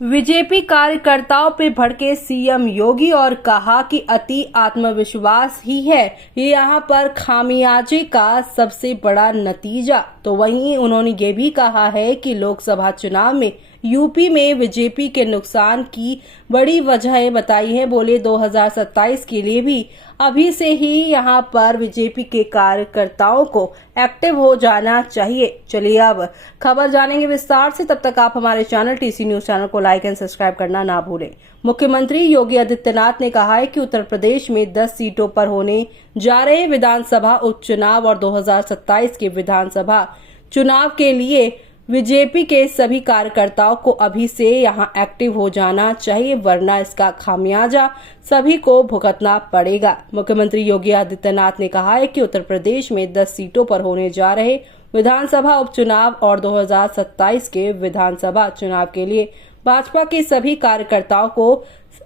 BJP कार्यकर्ताओं पे भड़के सीएम योगी और कहा कि अति आत्मविश्वास ही है यहां पर खामियाजे का सबसे बड़ा नतीजा। तो वहीं उन्होंने ये भी कहा है कि लोकसभा चुनाव में यूपी में बीजेपी के नुकसान की बड़ी वजह बताई है। बोले 2027 के लिए भी अभी से ही यहां पर बीजेपी के कार्यकर्ताओं को एक्टिव हो जाना चाहिए। चलिए अब खबर जानेंगे विस्तार से। तब तक आप हमारे चैनल टीसी न्यूज चैनल को लाइक एंड सब्सक्राइब करना ना भूलें। मुख्यमंत्री योगी आदित्यनाथ ने कहा है कि उत्तर प्रदेश में 10 सीटों पर होने जा रहे विधानसभा उपचुनाव और 2027 के विधानसभा चुनाव के लिए बीजेपी के सभी कार्यकर्ताओं को अभी से यहां एक्टिव हो जाना चाहिए, वरना इसका खामियाजा सभी को भुगतना पड़ेगा। मुख्यमंत्री योगी आदित्यनाथ ने कहा है कि उत्तर प्रदेश में 10 सीटों पर होने जा रहे विधानसभा उपचुनाव और 2027 के विधानसभा चुनाव के लिए भाजपा के सभी कार्यकर्ताओं को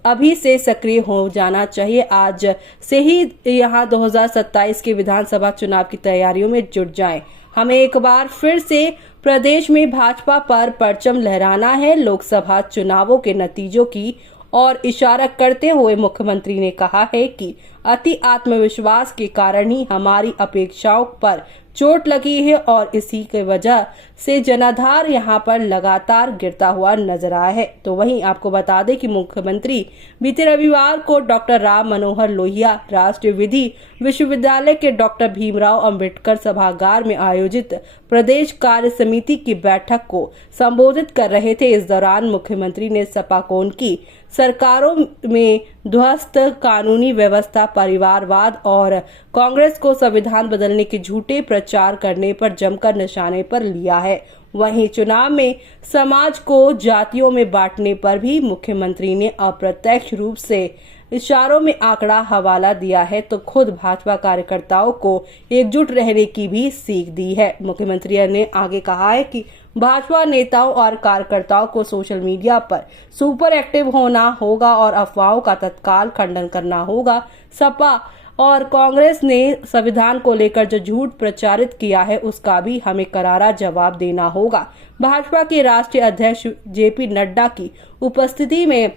अभी से सक्रिय हो जाना चाहिए। आज से ही यहां 2027 के विधानसभा चुनाव की तैयारियों में जुट जाएं। हमें एक बार फिर से प्रदेश में भाजपा पर परचम लहराना है। लोकसभा चुनावों के नतीजों की और इशारा करते हुए मुख्यमंत्री ने कहा है कि अति आत्मविश्वास के कारण ही हमारी अपेक्षाओं पर चोट लगी है और इसी की वजह से जनाधार यहां पर लगातार गिरता हुआ नजर आया है। तो वहीं आपको बता दें कि मुख्यमंत्री बीते रविवार को डॉक्टर राम मनोहर लोहिया राष्ट्रीय विधि विश्वविद्यालय के डॉक्टर भीमराव अंबेडकर सभागार में आयोजित प्रदेश कार्य समिति की बैठक को संबोधित कर रहे थे। इस दौरान मुख्यमंत्री ने सपा कोण की सरकारों में ध्वस्त कानूनी व्यवस्था, परिवारवाद और कांग्रेस को संविधान बदलने के झूठे प्रचार करने पर जमकर निशाने पर लिया है। वहीं चुनाव में समाज को जातियों में बांटने पर भी मुख्यमंत्री ने अप्रत्यक्ष रूप से इशारों में आंकड़ा हवाला दिया है, तो खुद भाजपा कार्यकर्ताओं को एकजुट रहने की भी सीख दी है। मुख्यमंत्री ने आगे कहा है कि भाजपा नेताओं और कार्यकर्ताओं को सोशल मीडिया पर सुपर एक्टिव होना होगा और अफवाहों का तत्काल खंडन करना होगा। सपा और कांग्रेस ने संविधान को लेकर जो झूठ प्रचारित किया है उसका भी हमें करारा जवाब देना होगा। भाजपा के राष्ट्रीय अध्यक्ष जेपी नड्डा की उपस्थिति में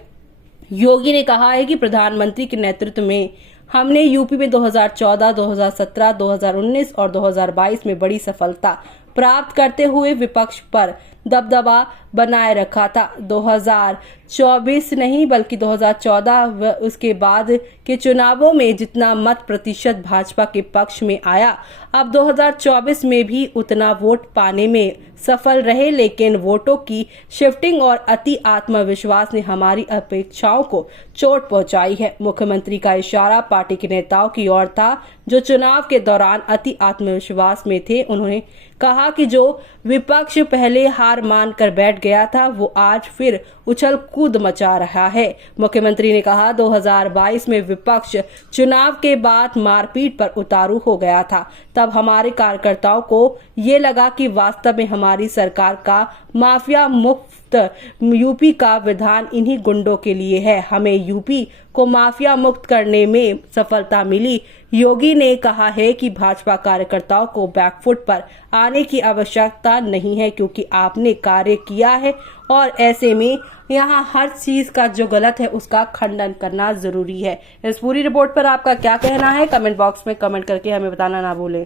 योगी ने कहा है कि प्रधानमंत्री के नेतृत्व में हमने यूपी में 2014, 2017, 2019 और 2022 में बड़ी सफलता प्राप्त करते हुए विपक्ष पर दबदबा बनाए रखा था। 2024 नहीं बल्कि 2014 व उसके बाद के चुनावों में जितना मत प्रतिशत भाजपा के पक्ष में आया, अब 2024 में भी उतना वोट पाने में सफल रहे, लेकिन वोटों की शिफ्टिंग और अति आत्मविश्वास ने हमारी अपेक्षाओं को चोट पहुंचाई है। मुख्यमंत्री का इशारा पार्टी के नेताओं की ओर था जो चुनाव के दौरान अति आत्मविश्वास में थे। उन्होंने कहा कि जो विपक्ष पहले हार मान कर बैठ गया था वो आज फिर उछल कूद मचा रहा है। मुख्यमंत्री ने कहा 2022 में विपक्ष चुनाव के बाद मारपीट पर उतारू हो गया था। तब हमारे कार्यकर्ताओं को ये लगा कि वास्तव में हमारी सरकार का माफिया मुक्त यूपी का विधान इन्हीं गुंडों के लिए है। हमें यूपी को माफिया मुक्त करने में सफलता मिली। योगी ने कहा है कि भाजपा कार्यकर्ताओं को बैकफुट पर आने की आवश्यकता नहीं है, क्योंकि आपने कार्य किया है और ऐसे में यहाँ हर चीज का जो गलत है उसका खंडन करना जरूरी है। इस पूरी रिपोर्ट पर आपका क्या कहना है, कमेंट बॉक्स में कमेंट करके हमें बताना ना भूलें।